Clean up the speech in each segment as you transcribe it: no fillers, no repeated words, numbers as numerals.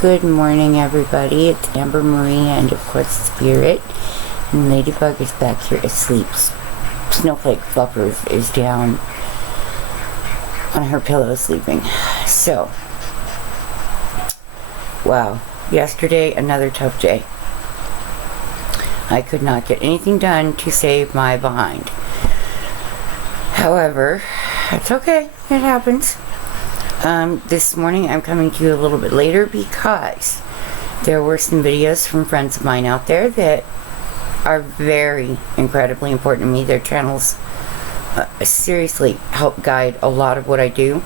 Good morning, everybody. It's Amber Marie and, of course, Spirit. And Ladybug is back here asleep. Snowflake Fluffers is down on her pillow sleeping. So, wow. Yesterday, another tough day. I could not get anything done to save my behind. However, it's okay. It happens. This morning I'm coming to you a little bit later because there were some videos from friends of mine out there that are very incredibly important to me. Their channels seriously help guide a lot of what I do,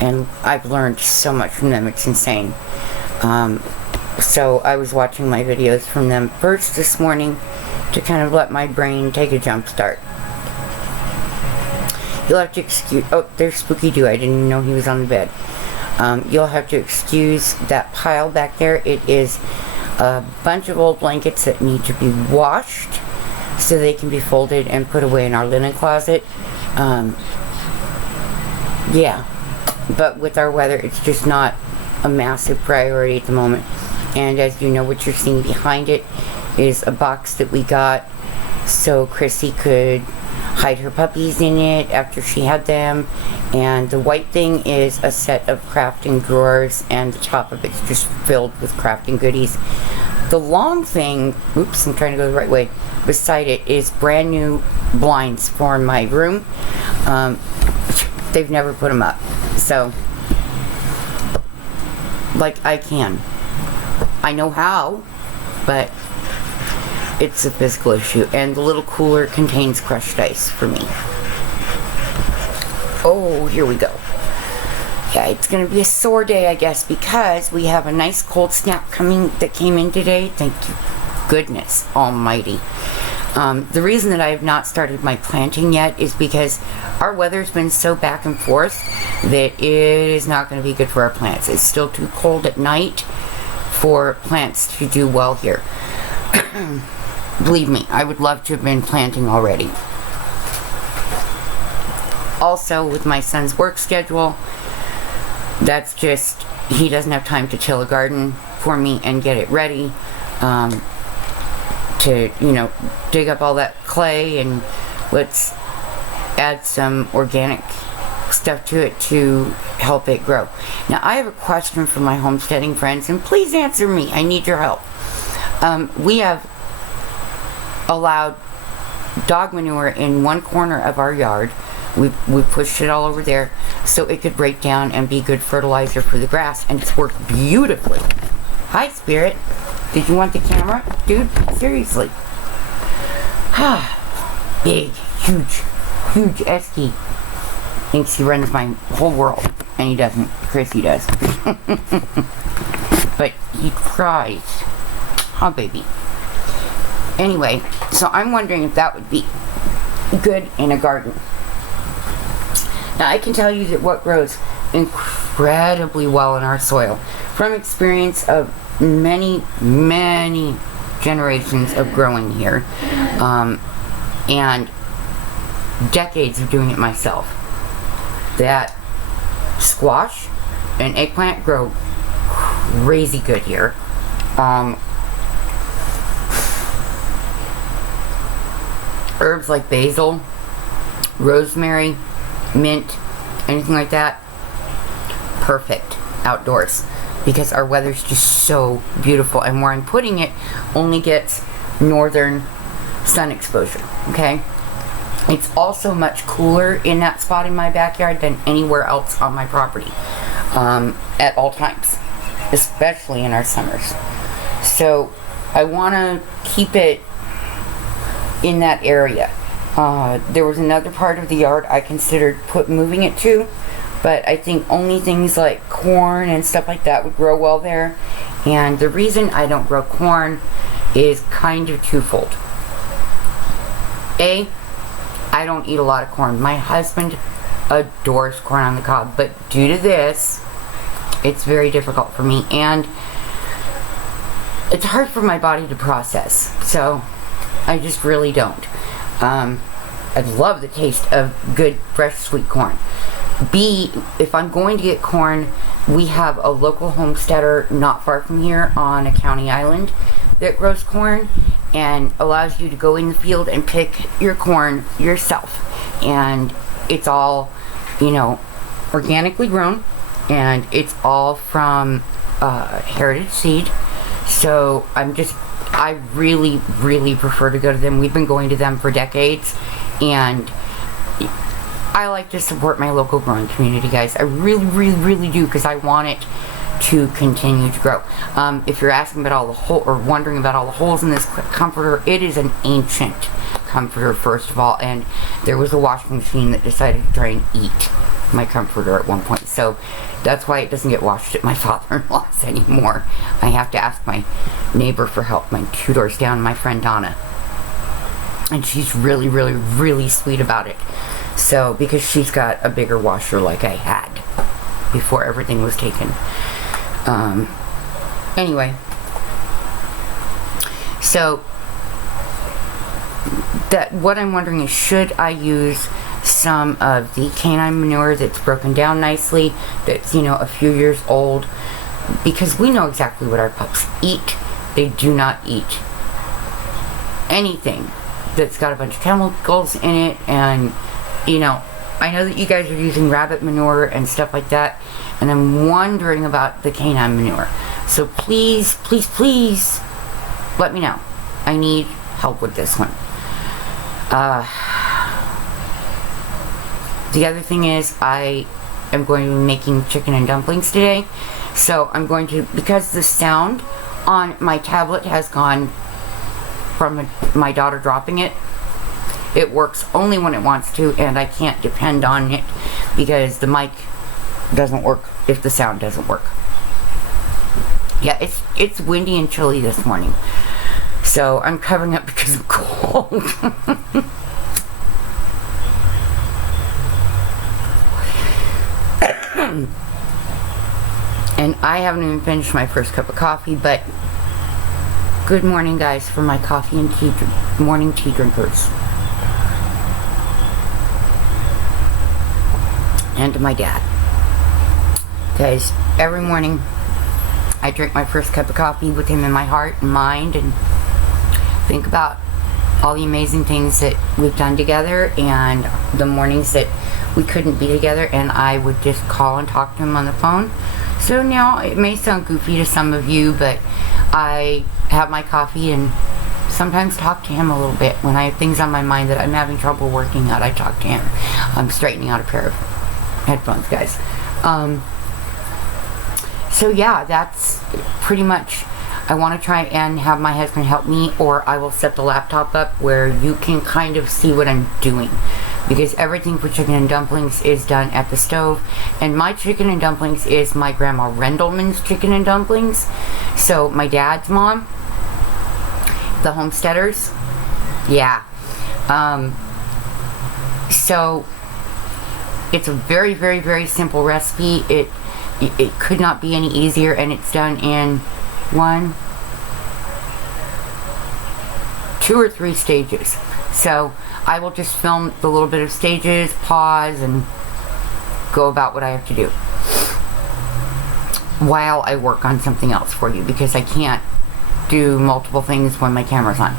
and I've learned so much from them. It's insane. So I was watching my videos from them first this morning to kind of let my brain take a jump start. You'll have to excuse... Oh, there's Spooky Doo. I didn't even know he was on the bed. You'll have to excuse that pile back there. It is a bunch of old blankets that need to be washed so they can be folded and put away in our linen closet. Yeah. But with our weather, it's just not a massive priority at the moment. And as you know, what you're seeing behind it is a box that we got so Chrissy could hide her puppies in it after she had them. And the white thing is a set of crafting drawers, and the top of it's just filled with crafting goodies. The long thing, oops, I'm trying to go the right way, beside it is brand new blinds for my room. They've never put them up, so like I know how, but it's a physical issue. And the little cooler contains crushed ice for me. Oh, here we go. Yeah, it's gonna be a sore day, I guess, because we have a nice cold snap that came in today. Thank you, goodness almighty. The reason that I have not started my planting yet is because our weather's been so back and forth that it is not going to be good for our plants. It's still too cold at night for plants to do well here. Believe me, I would love to have been planting already. Also, with my son's work schedule, that's just, he doesn't have time to till a garden for me and get it ready, to, you know, dig up all that clay and let's add some organic stuff to it to help it grow. Now, I have a question for my homesteading friends, and please answer me. I need your help. We have allowed dog manure in one corner of our yard. We pushed it all over there so it could break down and be good fertilizer for the grass, and it's worked beautifully. Hi, Spirit. Did you want the camera? Dude, seriously. Big, huge Esky thinks he runs my whole world, and he doesn't. Chrissy does. But he tries. Oh, baby. Anyway, so I'm wondering if that would be good in a garden. Now, I can tell you that what grows incredibly well in our soil, from experience of many generations of growing here, and decades of doing it myself, that squash and eggplant grow crazy good here. Herbs like basil, rosemary, mint, anything like that, perfect outdoors, because our weather's just so beautiful, and where I'm putting it only gets northern sun exposure. Okay, it's also much cooler in that spot in my backyard than anywhere else on my property, at all times, especially in our summers. So I want to keep it in that area. There was another part of the yard I considered moving it to, but I think only things like corn and stuff like that would grow well there. And the reason I don't grow corn is kind of twofold. A, I don't eat a lot of corn. My husband adores corn on the cob, but due to this, it's very difficult for me, and it's hard for my body to process, so I just really don't. I love the taste of good, fresh, sweet corn, B, if I'm going to get corn, we have a local homesteader not far from here on a county island that grows corn and allows you to go in the field and pick your corn yourself. And it's all, you know, organically grown, and it's all from heritage seed. So I really, really prefer to go to them. We've been going to them for decades, and I like to support my local growing community, guys. I really, really, really do, because I want it to continue to grow. If you're asking about all the holes, or wondering about all the holes in this comforter, it is an ancient comforter, first of all, and there was a washing machine that decided to try and eat my comforter at one point. So that's why it doesn't get washed at my father-in-law's anymore. I have to ask my neighbor for help, my 2 doors down, my friend Donna. And she's really, really, really sweet about it. So, because she's got a bigger washer like I had before everything was taken. Anyway. So, what I'm wondering is, should I use some of the canine manure that's broken down nicely, that's, you know, a few years old, because we know exactly what our pups eat. They do not eat anything that's got a bunch of chemicals in it. And, you know, I know that you guys are using rabbit manure and stuff like that, and I'm wondering about the canine manure. So please, please, please let me know. I need help with this one. The other thing is, I am going to be making chicken and dumplings today. So I'm going to, because the sound on my tablet has gone from my daughter dropping it. It works only when it wants to, and I can't depend on it because the mic doesn't work if the sound doesn't work. Yeah, it's windy and chilly this morning. So I'm covering up because I'm cold. And I haven't even finished my first cup of coffee, but good morning, guys, for my coffee and tea morning tea drinkers. And to my dad. Guys, every morning I drink my first cup of coffee with him in my heart and mind, and think about all the amazing things that we've done together and the mornings that we couldn't be together, and I would just call and talk to him on the phone. So now it may sound goofy to some of you, but I have my coffee and sometimes talk to him a little bit. When I have things on my mind that I'm having trouble working out, I talk to him. I'm straightening out a pair of headphones, guys. So yeah, that's pretty much, I want to try and have my husband help me, or I will set the laptop up where you can kind of see what I'm doing, because everything for chicken and dumplings is done at the stove, and my chicken and dumplings is my grandma Rendleman's chicken and dumplings. So my dad's mom, the homesteaders, yeah. So it's a very, very, very simple recipe. It could not be any easier, and it's done in 1, 2 or 3 stages. So I will just film the little bit of stages, pause, and go about what I have to do while I work on something else for you, because I can't do multiple things when my camera's on.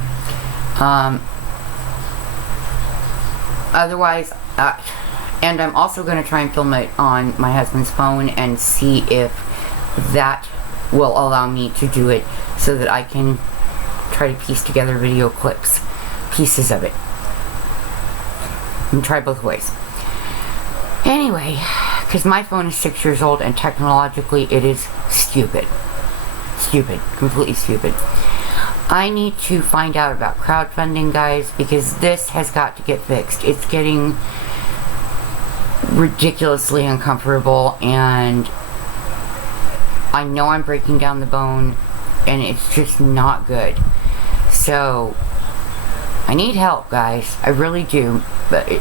Otherwise, and I'm also going to try and film it on my husband's phone and see if that will allow me to do it, so that I can try to piece together video clips, pieces of it, and try both ways. Anyway, because my phone is 6 years old, and technologically it is stupid. Stupid. Completely stupid. I need to find out about crowdfunding, guys, because this has got to get fixed. It's getting ridiculously uncomfortable, and I know I'm breaking down the bone, and it's just not good. So I need help, guys. I really do. But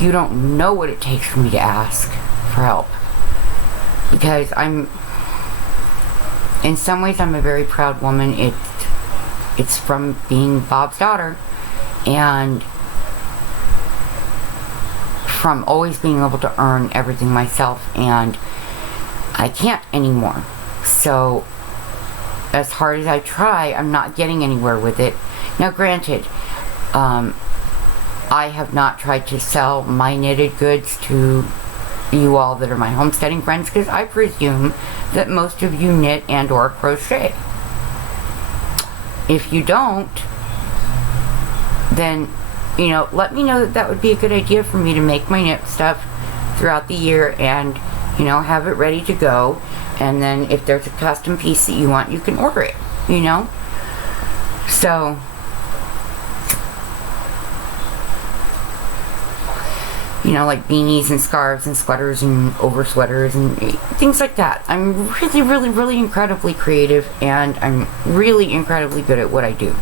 you don't know what it takes for me to ask for help, because in some ways I'm a very proud woman. It's from being Bob's daughter, and from always being able to earn everything myself, and I can't anymore. So as hard as I try, I'm not getting anywhere with it. Now granted, I have not tried to sell my knitted goods to you all that are my homesteading friends, because I presume that most of you knit and or crochet. If you don't, then, you know, let me know that that would be a good idea for me to make my knit stuff throughout the year and, you know, have it ready to go. And then if there's a custom piece that you want, you can order it, you know? So, you know, like beanies and scarves and sweaters and over sweaters and things like that. I'm really, really, really incredibly creative, and I'm really incredibly good at what I do.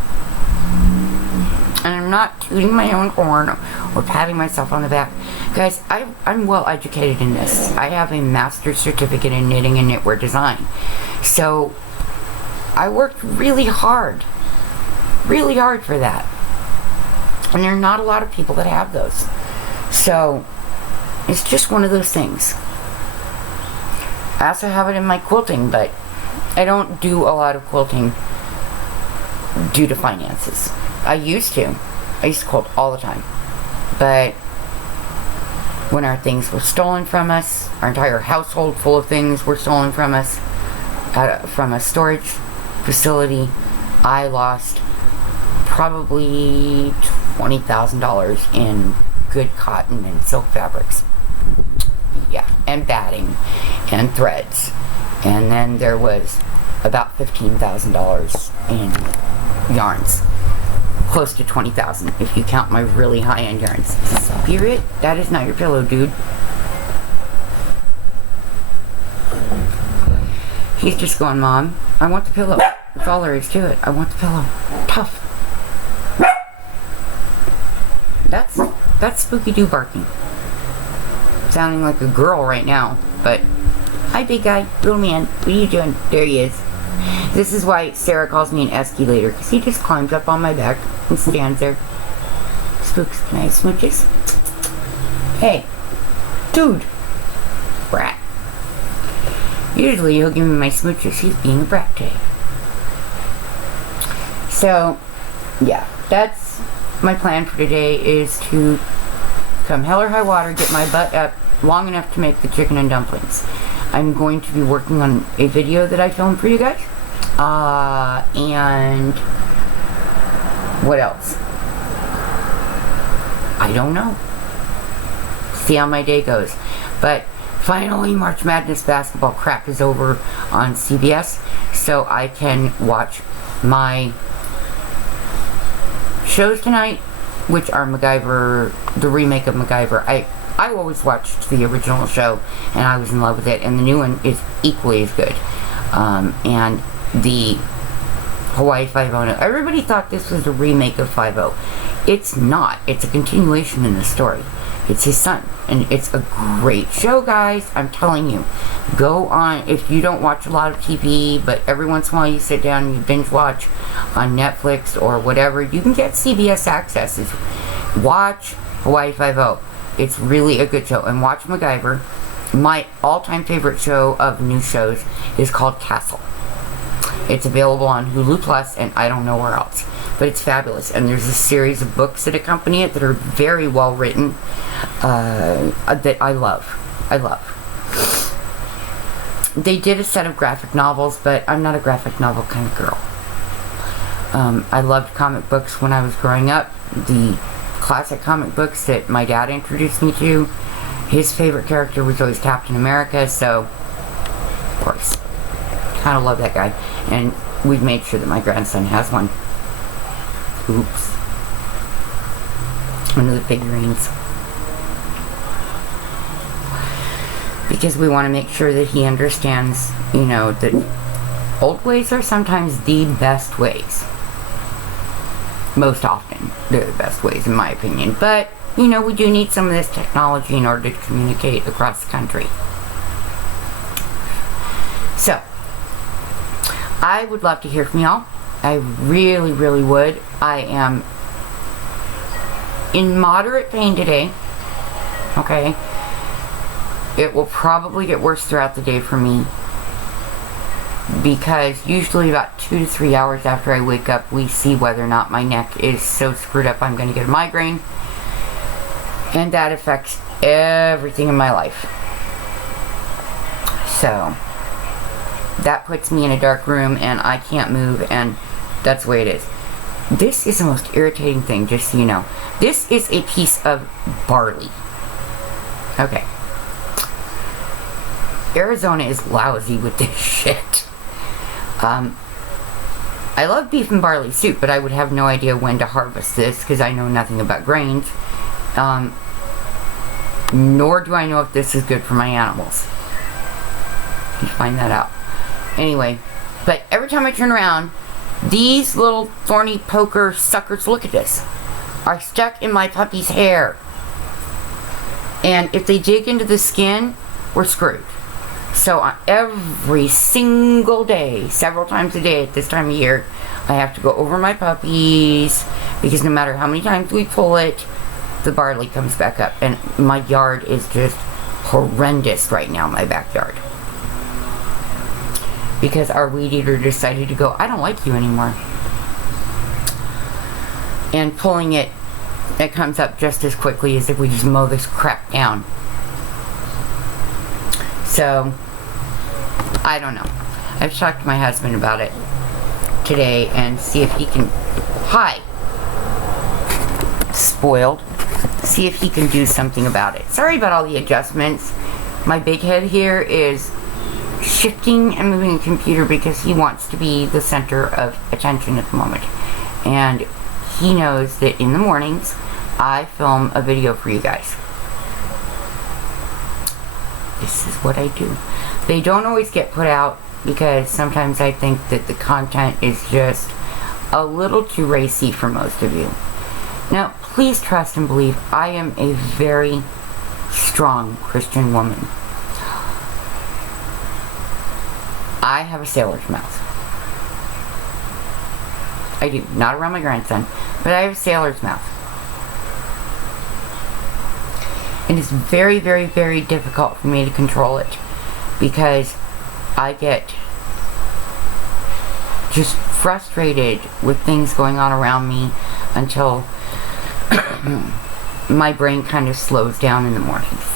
And I'm not tooting my own horn or patting myself on the back. Guys, I'm well educated in this. I have a master's certificate in knitting and knitwear design. So, I worked really hard for that. And there are not a lot of people that have those. So, it's just one of those things. I also have it in my quilting, but I don't do a lot of quilting due to finances. I used to quilt all the time. But when our things were stolen from us, our entire household full of things were stolen from us, from a storage facility, I lost probably $20,000 in good cotton and silk fabrics. Yeah, and batting and threads. And then there was about $15,000 in yarns. Close to 20,000 if you count my really high-end yarns. Spirit, that is not your pillow, dude. He's just going, Mom, I want the pillow. That's all there is to it. I want the pillow. Tough. That's Spooky Doo barking. Sounding like a girl right now, but hi, big guy, little man, what are you doing? There he is. This is why Sarah calls me an escalator, because he just climbs up on my back and stands there. Spooks, can I have smooches? Hey, dude, brat. Usually he'll give me my smooches. He's being a brat today. So, yeah, that's my plan for today, is to come hell or high water, get my butt up long enough to make the chicken and dumplings. I'm going to be working on a video that I filmed for you guys. And what else? I don't know. See how my day goes. But finally, March Madness basketball crap is over on CBS, so I can watch my shows tonight, which are MacGyver, the remake of MacGyver. I always watched the original show, and I was in love with it, and the new one is equally as good. And the Hawaii Five-0, everybody thought this was a remake of 5-0. It's not. It's a continuation in the story. It's his son, and it's a great show, guys. I'm telling you. Go on, if you don't watch a lot of TV, but every once in a while you sit down and you binge watch on Netflix or whatever, you can get CBS access. Watch Hawaii Five-0. It's really a good show. And watch MacGyver. My all-time favorite show of new shows is called Castle. It's available on Hulu Plus, and I don't know where else. But it's fabulous. And there's a series of books that accompany it that are very well written, that I love. I love. They did a set of graphic novels, but I'm not a graphic novel kind of girl. I loved comic books when I was growing up. The classic comic books that my dad introduced me to, his favorite character was always Captain America, so of course, kind of love that guy. And we've made sure that my grandson has one. Oops. One of the figurines. Because we want to make sure that he understands, you know, that old ways are sometimes the best ways. Most often, they're the best ways, in my opinion. But, you know, we do need some of this technology in order to communicate across the country. So, I would love to hear from y'all. I really, really would. I am in moderate pain today. okay? It will probably get worse throughout the day for me, because usually about 2 to 3 hours after I wake up, we see whether or not my neck is so screwed up I'm going to get a migraine, and that affects everything in my life. So that puts me in a dark room and I can't move, and that's the way it is. This is the most irritating thing, just so you know. This is a piece of barley. Okay. Arizona is lousy with this shit. I love beef and barley soup, but I would have no idea when to harvest this because I know nothing about grains. Nor do I know if this is good for my animals. You find that out. Anyway, but every time I turn around, these little thorny poker suckers, look at this, are stuck in my puppy's hair. And if they dig into the skin, we're screwed. So every single day, several times a day at this time of year, I have to go over my puppies, because no matter how many times we pull it, the barley comes back up. And my yard is just horrendous right now, my backyard. Because our weed eater decided to go, I don't like you anymore. And pulling it, it comes up just as quickly as if we just mow this crap down. So, I don't know. I've talked to my husband about it today and see if he can... Hi! Spoiled. See if he can do something about it. Sorry about all the adjustments. My big head here is shifting and moving a computer because he wants to be the center of attention at the moment. And he knows that in the mornings I film a video for you guys. This is what I do. They don't always get put out because sometimes I think that the content is just a little too racy for most of you. Now, please trust and believe I am a very strong Christian woman. I have a sailor's mouth. I do. Not around my grandson, but I have a sailor's mouth. And it's very, very, very difficult for me to control it because I get just frustrated with things going on around me until my brain kind of slows down in the mornings.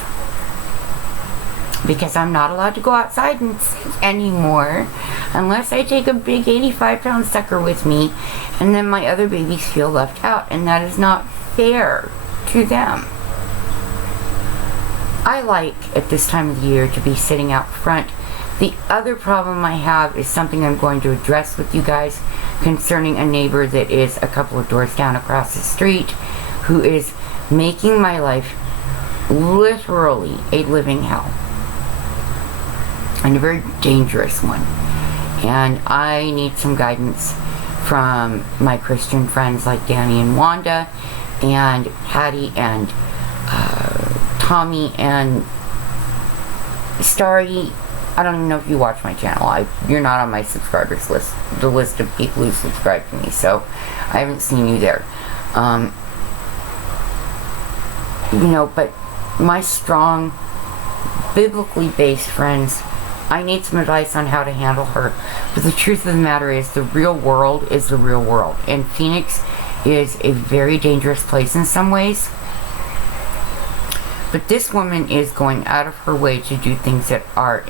Because I'm not allowed to go outside and sing anymore unless I take a big 85-pound sucker with me, and then my other babies feel left out, and that is not fair to them. I like at this time of the year to be sitting out front. The other problem I have is something I'm going to address with you guys concerning a neighbor that is a couple of doors down across the street who is making my life literally a living hell. And a very dangerous one. And I need some guidance from my Christian friends like Danny and Wanda and Patty and Tommy and Starry. I don't even know if you watch my channel. You're not on my subscribers list, the list of people who subscribe to me, so I haven't seen you there. You know, but my strong, biblically based friends, I need some advice on how to handle her. But the truth of the matter is, the real world is the real world. And Phoenix is a very dangerous place in some ways. But this woman is going out of her way to do things that are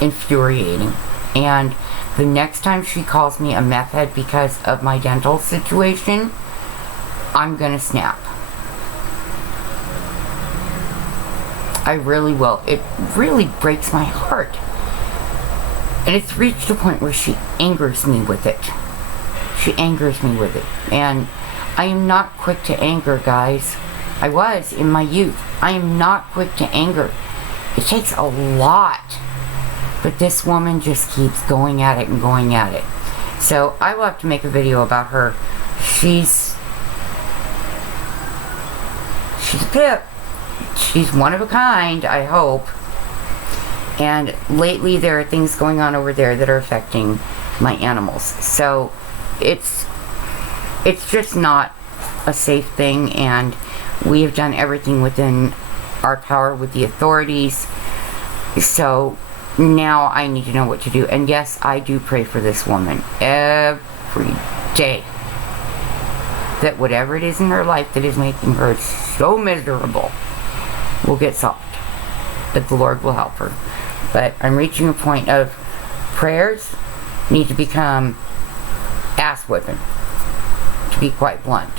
infuriating. And the next time she calls me a meth head because of my dental situation, I'm gonna snap. I really will. It really breaks my heart. And it's reached a point where she angers me with it. She angers me with it. And I am not quick to anger, guys. I was in my youth. I am not quick to anger. It takes a lot. But this woman just keeps going at it and going at it. So I will have to make a video about her. She's a pip. She's one of a kind, I hope. And lately there are things going on over there that are affecting my animals. So it's just not a safe thing, and We have done everything within our power with the authorities. So now I need to know what to do. And yes, I do pray for this woman every day, that whatever it is in her life that is making her so miserable will get solved, that the Lord will help her. But I'm reaching a point of prayers need to become ass whipping, to be quite blunt,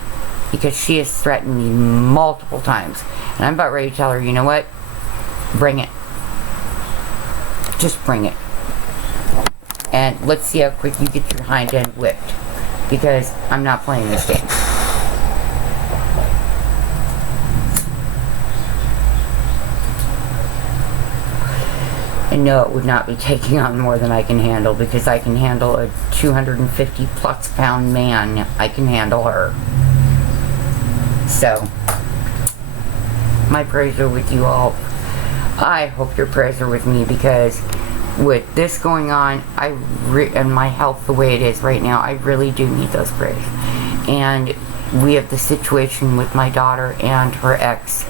because she has threatened me multiple times, and I'm about ready to tell her, you know what, bring it, just bring it, and let's see how quick you get your hind end whipped, because I'm not playing this game. And no, it would not be taking on more than I can handle, because I can handle a 250 plus pound man. I can handle her. So, my prayers are with you all. I hope your prayers are with me, because with this going on, and my health the way it is right now, I really do need those prayers. And we have the situation with my daughter and her ex.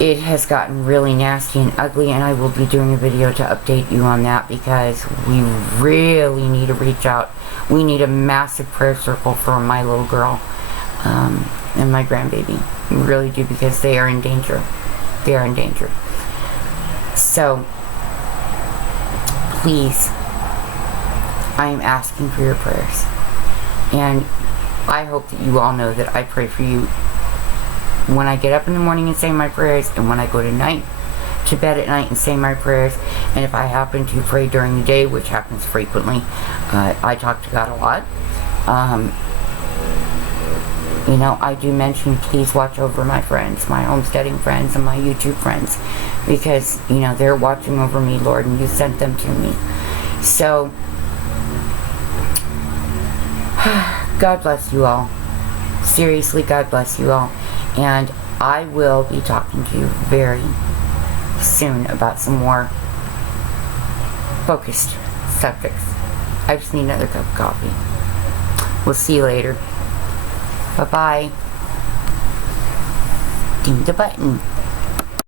It has gotten really nasty and ugly, and I will be doing a video to update you on that, because we really need to reach out. We need a massive prayer circle for my little girl and my grandbaby. We really do, because they are in danger. They are in danger. So, please, I am asking for your prayers. And I hope that you all know that I pray for you when I get up in the morning and say my prayers, and when I go to bed at night and say my prayers. And if I happen to pray during the day, which happens frequently, I talk to God a lot. You know, I do mention, please watch over my friends, my homesteading friends and my YouTube friends, because, you know, they're watching over me, Lord, and you sent them to me. So, God bless you all. Seriously, God bless you all. And I will be talking to you very soon about some more focused subjects. I just need another cup of coffee. We'll see you later. Bye-bye. Ding the button.